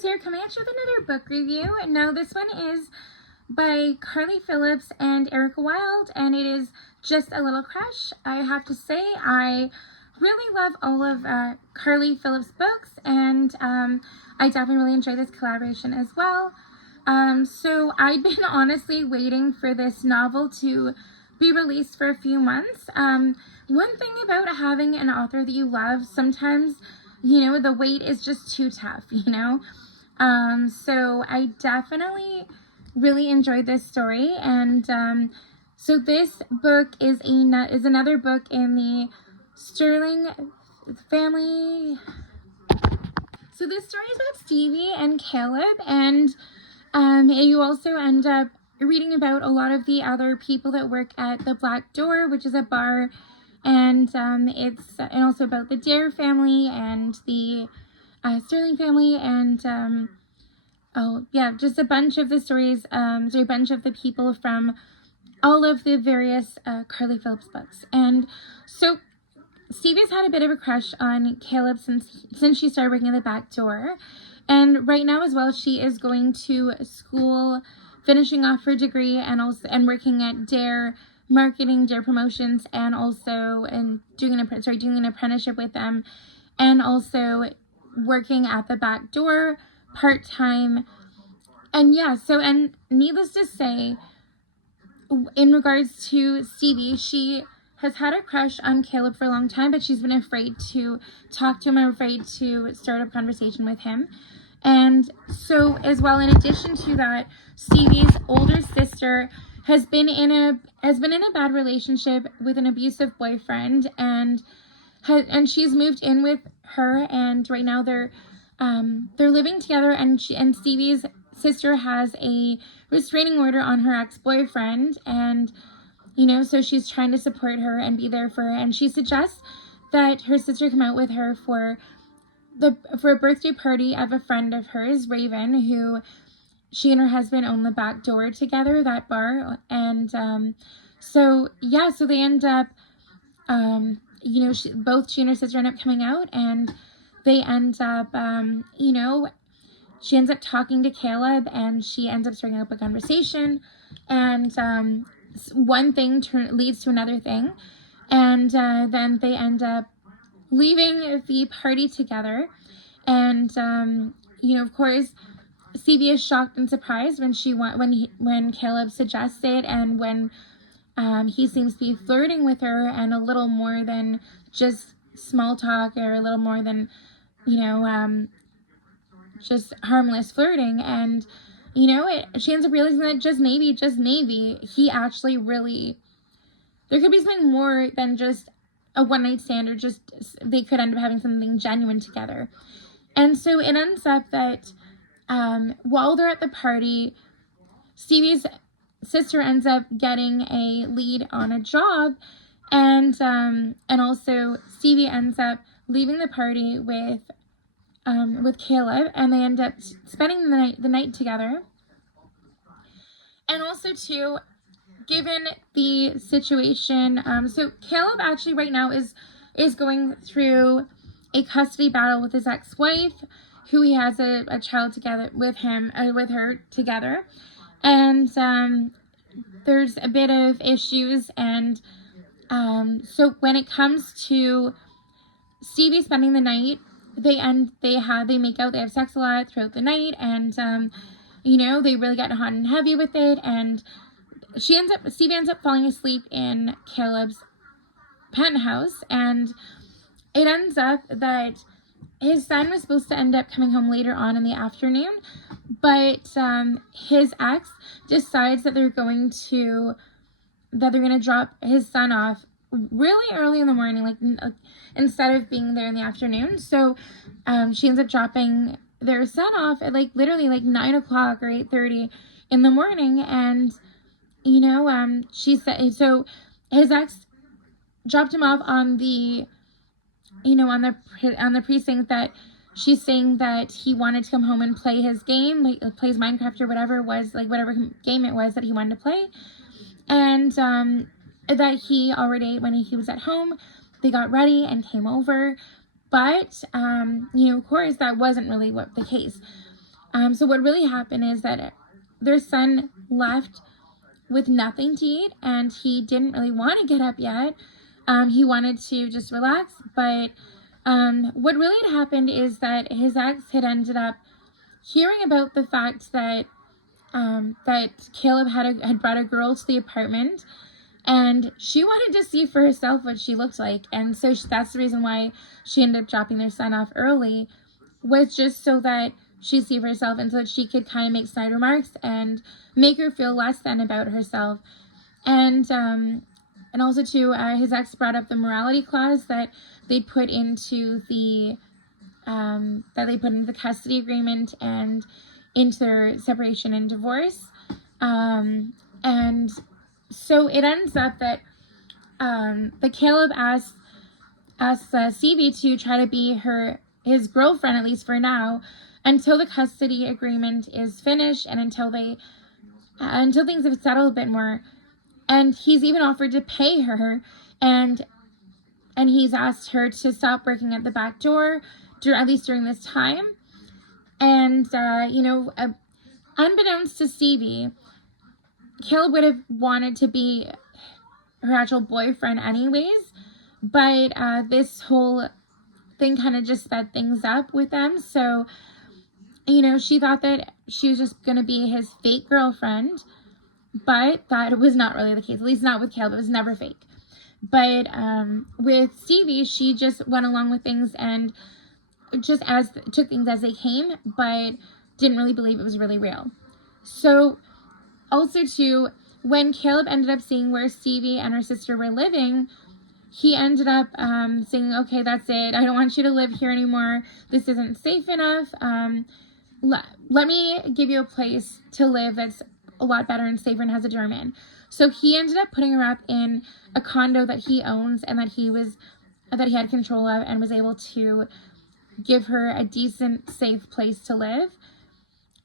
Liz here, coming at you with another book review. Now this one is by Phillips and Erika Wilde, and it is Just a Little Crush. I have to say, I really love all of Phillips' books, and I definitely really enjoy this collaboration as well. So I've been honestly waiting for this novel to be released for a few months. One thing about having an author that you love, sometimes, you know, the wait is just too tough, you know? So I definitely really enjoyed this story, and so this book is another book in the Sterling family. So this story is about Stevie and Caleb, and you also end up reading about a lot of the other people that work at the Black Door, which is a bar, and it's also about the Dare family and the Sterling family, and oh yeah, just a bunch of the stories, so a bunch of the people from all of the various Phillips books. And so Stevie's had a bit of a crush on Caleb since she started working at the Back Door, and right now as well she is going to school, finishing off her degree, and working at Dare marketing, Dare promotions, and also doing an apprenticeship with them, and also working at the Back Door part-time. And yeah, so, and needless to say, in regards to Stevie, she has had a crush on Caleb for a long time, but she's been afraid to talk to him, and afraid to start a conversation with him. And so as well, in addition to that, Stevie's older sister has been in a bad relationship with an abusive boyfriend, and she's moved in with her, and right now they're living together, and Stevie's sister has a restraining order on her ex-boyfriend, and you know, so she's trying to support her and be there for her, and she suggests that her sister come out with her for a birthday party of a friend of hers, Raven, who she and her husband own the Back Door together, that bar. And so yeah, so they end up you know, both she and her sister end up coming out, and they end up you know, she ends up talking to Caleb, and she ends up starting up a conversation, and one thing leads to another thing, and then they end up leaving the party together. And you know, of course, Stevie is shocked and surprised when Caleb suggests it, and when he seems to be flirting with her, and a little more than just small talk, or a little more than, you know, just harmless flirting. And you know, she ends up realizing that just maybe he actually really, there could be something more than just a one-night stand, or just they could end up having something genuine together. And so it ends up that while they're at the party, Stevie's sister ends up getting a lead on a job, and also Stevie ends up leaving the party with Caleb, and they end up spending the night together. And also too, given the situation, so Caleb actually right now is going through a custody battle with his ex-wife, who he has a child together with her together, and there's a bit of issues, and so when it comes to Stevie spending the night, they make out, they have sex a lot throughout the night, and you know, they really get hot and heavy with it, and Stevie ends up falling asleep in Caleb's penthouse, and it ends up that his son was supposed to end up coming home later on in the afternoon, but his ex decides that they're going to drop his son off really early in the morning, like instead of being there in the afternoon. So she ends up dropping their son off at literally 9 o'clock or 8:30 in the morning, and you know, she said, so his ex dropped him off on the, you know, on the precinct that she's saying that he wanted to come home and play his game, plays Minecraft or whatever it was, whatever game it was that he wanted to play, and that he already, when he was at home, they got ready and came over, but you know, of course, that wasn't really the case. So what really happened is that their son left with nothing to eat, and he didn't really want to get up yet. He wanted to just relax, but what really had happened is that his ex had ended up hearing about the fact that that Caleb had brought a girl to the apartment, and she wanted to see for herself what she looked like, and so that's the reason why she ended up dropping their son off early, was just so that she'd see for herself, and so that she could kind of make snide remarks and make her feel less than about herself. And also too, his ex brought up the morality clause that they put into the custody agreement and into their separation and divorce. And so it ends up that Caleb asks Stevie to try to be his girlfriend, at least for now, until the custody agreement is finished and until things have settled a bit more. And he's even offered to pay her, and he's asked her to stop working at the back door, at least during this time. And, unbeknownst to Stevie, Caleb would have wanted to be her actual boyfriend anyways, but this whole thing kind of just sped things up with them. So, she thought that she was just going to be his fake girlfriend, but that was not really the case, at least not with Caleb. It was never fake. But with Stevie, she just went along with things and just took things as they came, but didn't really believe it was really real. So also too, when Caleb ended up seeing where Stevie and her sister were living, he ended up saying, okay, that's it. I don't want you to live here anymore. This isn't safe enough. Let me give you a place to live that's a lot better and safer and has a doorman. So he ended up putting her up in a condo that he owns and that he had control of, and was able to give her a decent, safe place to live.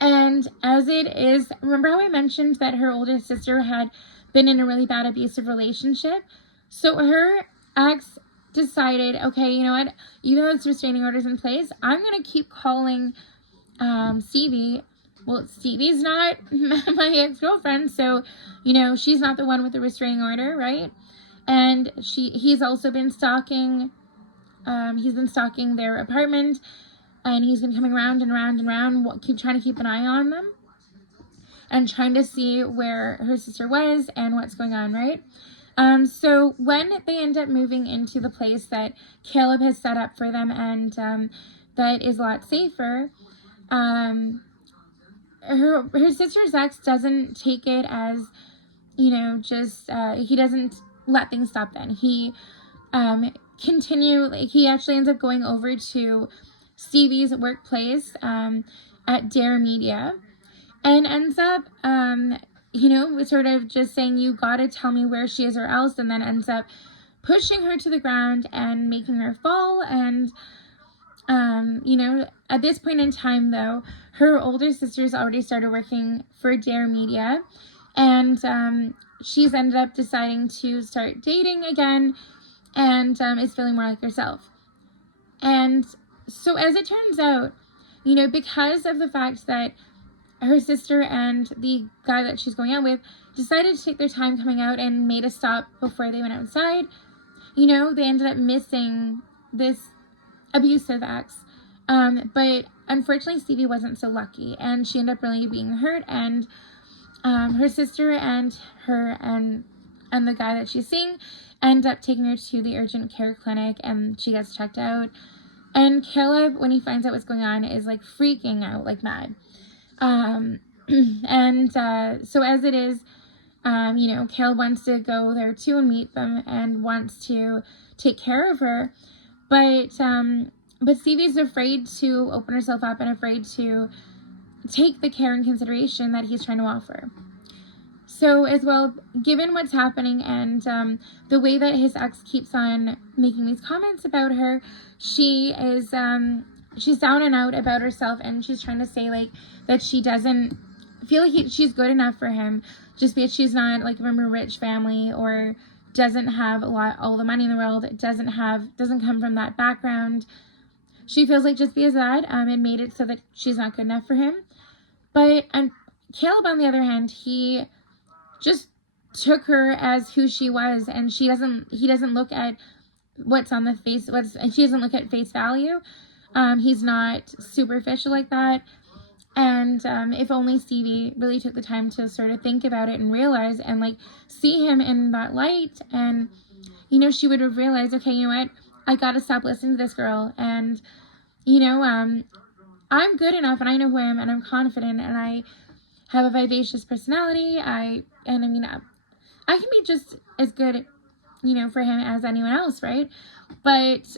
And as it is, remember how I mentioned that her older sister had been in a really bad abusive relationship? So her ex decided, okay, you know what, even though this restraining order's in place, I'm going to keep calling Stevie. Well, Stevie's not my ex-girlfriend, so, she's not the one with the restraining order, right? And he's also been stalking, their apartment, and he's been coming around and around and around, trying to keep an eye on them, and trying to see where her sister was and what's going on, right? So when they end up moving into the place that Caleb has set up for them, and that is a lot safer, her sister's ex doesn't take it as, he doesn't let things stop then. He he actually ends up going over to Stevie's workplace at Dare Media, and ends up, sort of just saying, you gotta tell me where she is or else, and then ends up pushing her to the ground and making her fall. And at this point in time, though, her older sister's already started working for Dare Media, and she's ended up deciding to start dating again, and is feeling more like herself. And so as it turns out, because of the fact that her sister and the guy that she's going out with decided to take their time coming out and made a stop before they went outside, they ended up missing this abusive ex. But unfortunately, Stevie wasn't so lucky, and she ended up really being hurt, and her sister and the guy that she's seeing end up taking her to the urgent care clinic, and she gets checked out. And Caleb, when he finds out what's going on, is like freaking out like mad. So as it is, Caleb wants to go there too and meet them and wants to take care of her, but Stevie's afraid to open herself up and afraid to take the care and consideration that he's trying to offer. So as well, given what's happening and the way that his ex keeps on making these comments about her, she is she's down and out about herself, and she's trying to say like that she doesn't feel like she's good enough for him just because she's not like from a rich family or doesn't have all the money in the world, doesn't come from that background. she feels like just because of that, it made it so that she's not good enough for him. But Caleb, on the other hand, he just took her as who she was, and he doesn't look at what's on the face, and she doesn't look at face value. He's not superficial like that. And if only Stevie really took the time to sort of think about it and realize and like see him in that light, and she would have realized, okay, you know what, I gotta stop listening to this girl, and I'm good enough, and I know who I am, and I'm confident, and I have a vivacious personality. I can be just as good, for him as anyone else, right? But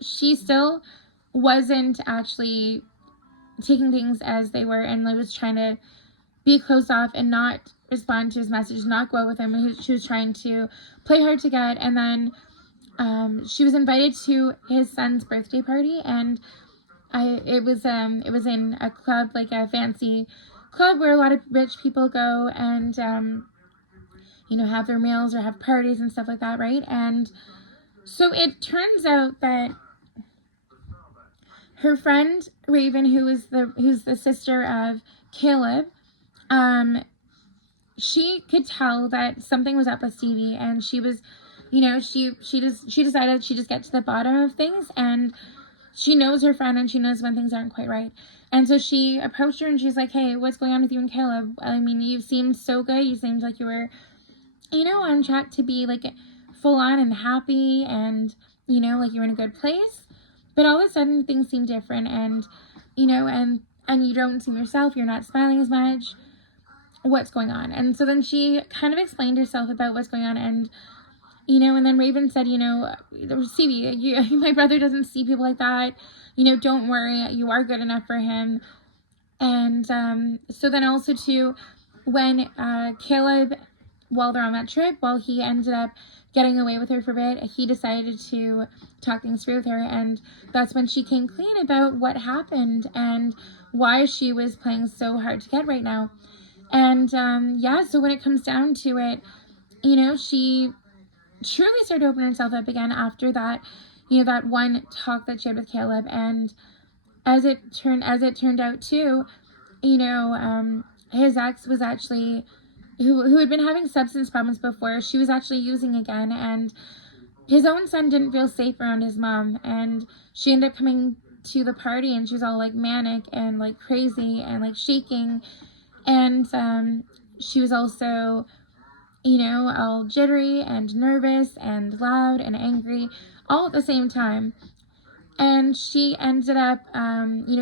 she still wasn't actually taking things as they were, and was trying to be closed off and not respond to his message, not go out with him. She was trying to play hard to get, and then she was invited to his son's birthday party, and it was in a club, like a fancy club where a lot of rich people go and have their meals or have parties and stuff like that, right? And so it turns out that her friend Raven, who's the sister of Caleb, she could tell that something was up with Stevie, and she was, she decided she'd just get to the bottom of things, and she knows her friend, and she knows when things aren't quite right. And so she approached her, and she's like, hey, what's going on with you and Caleb? I mean, you seemed so good. You seemed like you were, on track to be like full on and happy, and, like you were in a good place. But all of a sudden things seem different, and, and you don't seem yourself. You're not smiling as much. What's going on? And so then she kind of explained herself about what's going on, and, and then Raven said, Stevie, my brother doesn't see people like that. Don't worry. You are good enough for him. And so then also too, when Caleb, while they're on that trip, while he ended up getting away with her for a bit, he decided to talk things through with her, and that's when she came clean about what happened and why she was playing so hard to get right now. And so when it comes down to it, she truly started opening herself up again after that, that one talk that she had with Caleb. And as it turned out too, his ex was actually, who had been having substance problems before, she was actually using again, and his own son didn't feel safe around his mom, and she ended up coming to the party, and she was all like manic and like crazy and like shaking, and she was also all jittery and nervous and loud and angry all at the same time. And she ended up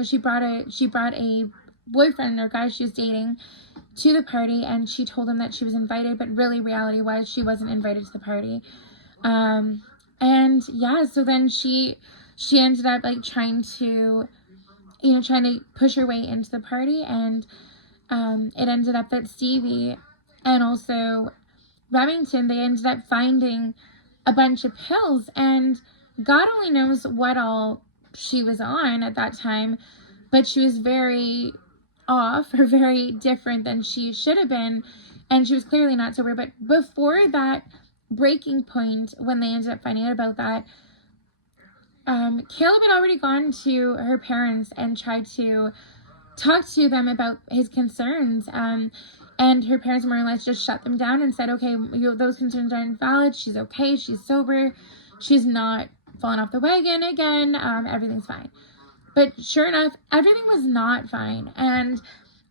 she brought a boyfriend or guy she was dating to the party, and she told him that she was invited, but really reality was she wasn't invited to the party. So then she ended up like trying to push her way into the party, and it ended up that Stevie and also Remington, they ended up finding a bunch of pills, and God only knows what all she was on at that time, but she was very off or very different than she should have been, and she was clearly not sober. But before that breaking point, when they ended up finding out about that, Caleb had already gone to her parents and tried to talk to them about his concerns, and her parents more or less just shut them down and said, okay, those concerns aren't valid. She's okay. She's sober. She's not fallen off the wagon again. Everything's fine. But sure enough, everything was not fine. And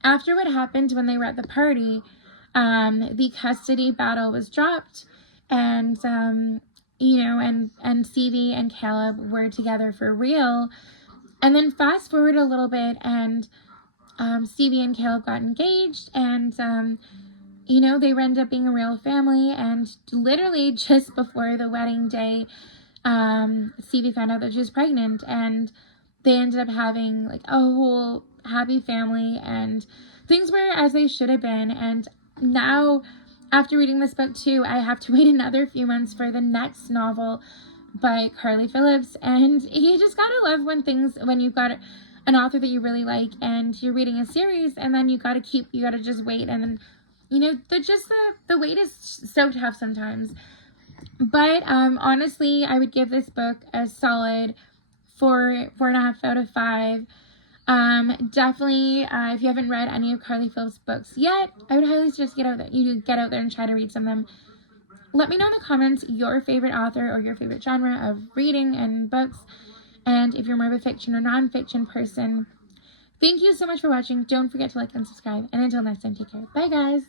after what happened when they were at the party, the custody battle was dropped, and and Stevie and Caleb were together for real. And then fast forward a little bit, and Stevie and Caleb got engaged, and they ended up being a real family. And literally just before the wedding day, Stevie found out that she was pregnant, and they ended up having like a whole happy family, and things were as they should have been. And now, after reading this book too, I have to wait another few months for the next novel by Carly Phillips. And you just gotta love when you've got an author that you really like, and you're reading a series, and then you gotta just wait, and then the wait is so tough sometimes. But honestly, I would give this book a solid 4.5 out of 5. Definitely, if you haven't read any of Carly Phillips' books yet, I would highly suggest get out there and try to read some of them. Let me know in the comments your favorite author or your favorite genre of reading and books, and if you're more of a fiction or non-fiction person. Thank you so much for watching. Don't forget to like and subscribe, and until next time, take care. Bye, guys.